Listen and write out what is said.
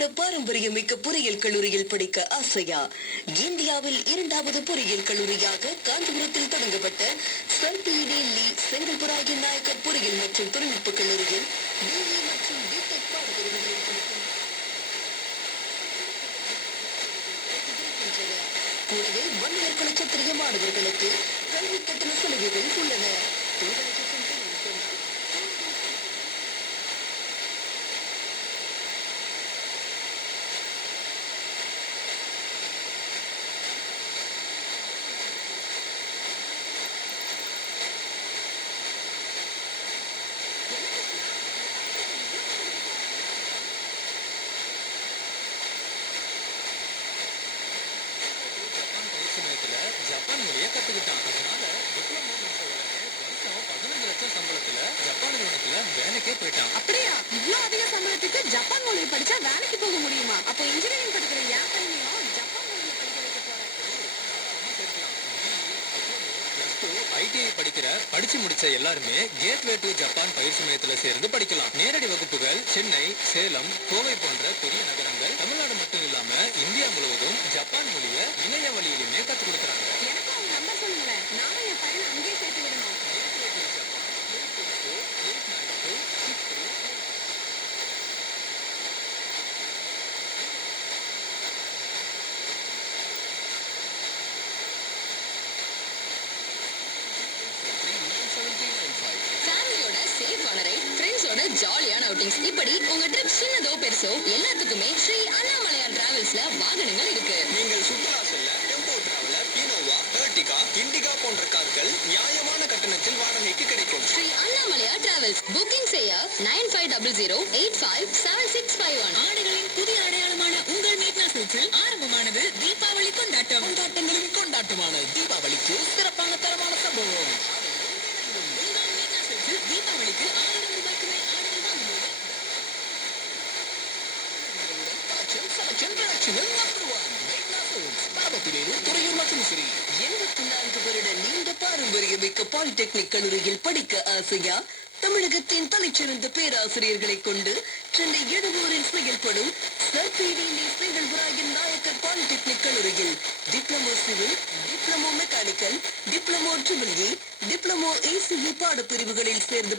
வருட பாரம்பரியமிக்க பொறியியல் கல்லூரியில் படிக்க ஆசையா? இந்தியாவில் 2வது பொறியியல் கல்லூரியாக காஞ்சிபுரத்தில் தொடங்கப்பட்ட சர்பிஇடி லீ செங்கல்பராகி நாயக்கர் பொறியியல் மற்றும் தொழில்நுட்ப கல்லூரியில் BE மற்றும் BTech பாடப்பிரிவுகளில் படிக்கும் கூடவே வன்னியர் நட்சத்திர மாணவர்களுக்கு கல்வி கட்டண சலுகைகள் உள்ளன. ஜப்பான் மொழியை கத்துக்கிட்டான். அதனால டிப்ளமோ முடிச்ச உடனே வருஷம் 15 லட்சம் சம்பளத்துல ஜப்பான் நிறுவனத்துல வேலைக்கே போயிட்டான். அப்படியா? இவ்வளவு அதிக சம்பளத்துக்கு ஜப்பான் மொழியை படிச்சா வேலைக்கு போக முடியுமா? அப்போ இன்ஜினியரிங் படிக்கிற என் பையனையும் ஜப்பான் மொழியை படிக்க வைக்க போறேன். ITI படிச்சு முடிச்ச எல்லாருமே கேட்வே டு ஜப்பான் பயிற்சி மையத்துல சேர்ந்து படிக்கலாம். நேரடி வகுப்புகள் சென்னை, சேலம், கோவை போன்ற பெரிய நகரங்கள், தமிழ்நாடு மட்டும் இல்லாம இந்தியா முழுவதும் ஜப்பான் மொழியை இணைய வழியிலுமே கத்துக் கொடுக்குறாங்க. எனக்கும் அவங்க நம்பர் சொல்லுங்களேன். நானும் என் பையனை அங்கேயே சேர்த்து விடணும். ஃபேமிலியோட சேஃபான ரைட், ஃப்ரெண்ட்ஸோட ஜாலியான அவுட்டிங்ஸ், இப்படி உங்க ட்ரிப் சின்னதோ பெருசோ எல்லாத்துக்குமே ஸ்ரீ அண்ணாமலையார் டிராவல்ஸ்ல வாகனங்கள் இருக்கு. நீங்கள் சுற்றுலா செல்ல tempo traveller, Innova, Ertiga, Indica போன்ற கார்கள் நியாயமான கட்டணத்தில் வாடகைக்கு கிடைக்கும். ஸ்ரீ அண்ணாமலையார் டிராவல்ஸ். புக்கிங் செய்ய 9500857651. ஆடைகளின் புதிய அடையாளமான உங்கள் மேக்னா சில்க்ஸில் ஆரம்பமானது தீபாவளி கொண்டாட்டம். கொண்டாட்டங்களின் கொண்டாட்டமான தீபாவளிக்கு சிறப்பான தரமான சம்பவம். உங்கள் மேக்னா சில்க்ஸில் தீபாவளிக்கு 1000 ரூபாய்க்கு மேல் ஆடைகள் வாங்கும்போது துறையூர் மற்றும் ஸ்ரீ 84 வருட நீண்ட பாரம்பரியமிக்க பாலிடெக்னிக் கல்லூரியில் படிக்க ஆசையா? தமிழகத்தின் தலைச்சிறந்த பேராசிரியர்களை கொண்டு சென்னை எழும்பூரில் செயல்படும் சர்பிஇடி லீ செங்கல்பராகி நாயக்கர் பாலிடெக்னிக் கல்லூரியில் diploma civil, diploma mechanical, diploma EEE, diploma ACE பாடப்பிரிவுகளில் சேர்ந்து